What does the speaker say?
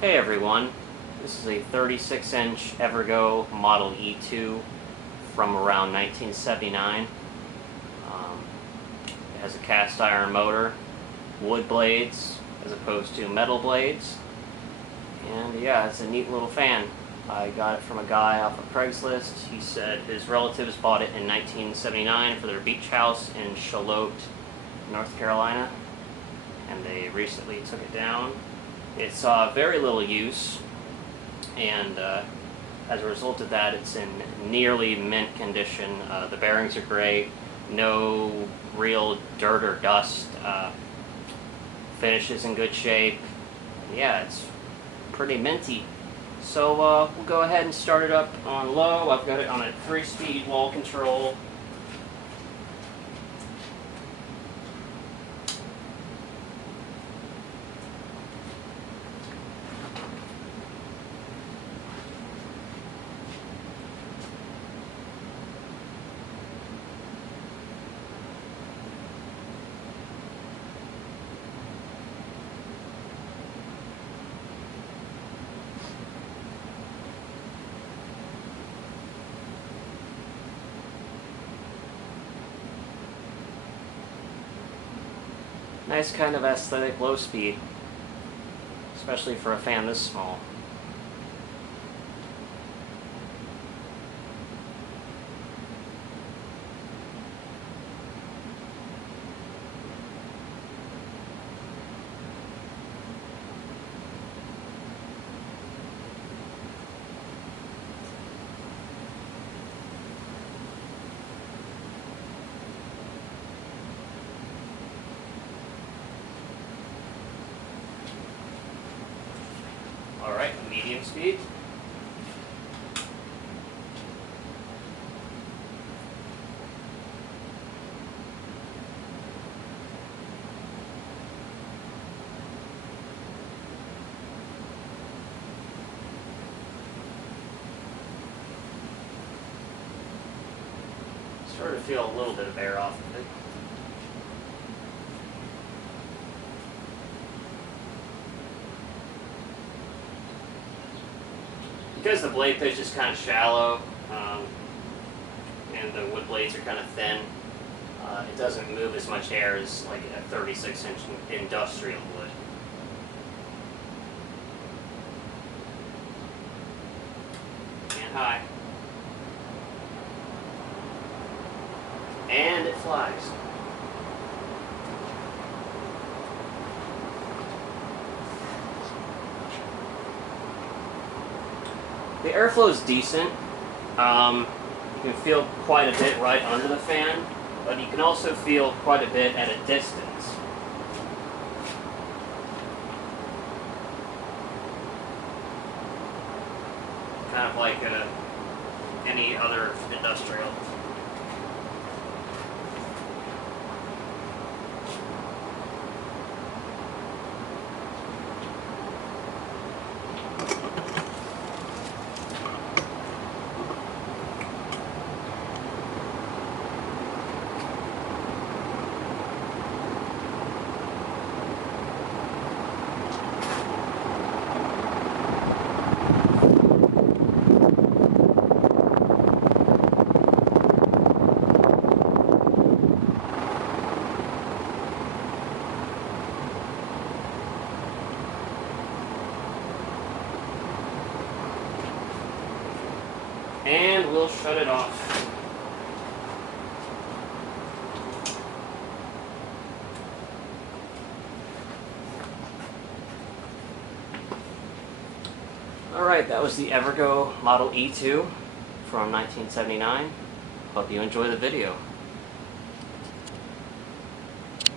Hey everyone, this is a 36-inch Evergo Model E-2 from around 1979. It has a cast iron motor, wood blades as opposed to metal blades, and yeah, it's a neat little fan. I got it from a guy off of Craigslist. He said his relatives bought it in 1979 for their beach house in Charlotte, North Carolina, and they recently took it down. It's very little use, and as a result of that, it's in nearly mint condition. The bearings are great, no real dirt or dust. Finish is in good shape. Yeah, it's pretty minty. So we'll go ahead and start it up on low. I've got it on a 3-speed wall control. Nice kind of aesthetic low speed, especially for a fan this small. Alright, medium speed. Starting to feel a little bit of air off of it. Because the blade pitch is kind of shallow, and the wood blades are kind of thin, it doesn't move as much air as like a 36-inch industrial would. And high. And it flies. The airflow is decent. You can feel quite a bit right under the fan, but you can also feel quite a bit at a distance. Kind of like any other industrial. And we'll shut it off. Alright, that was the Evergo Model E-2 from 1979. Hope you enjoy the video.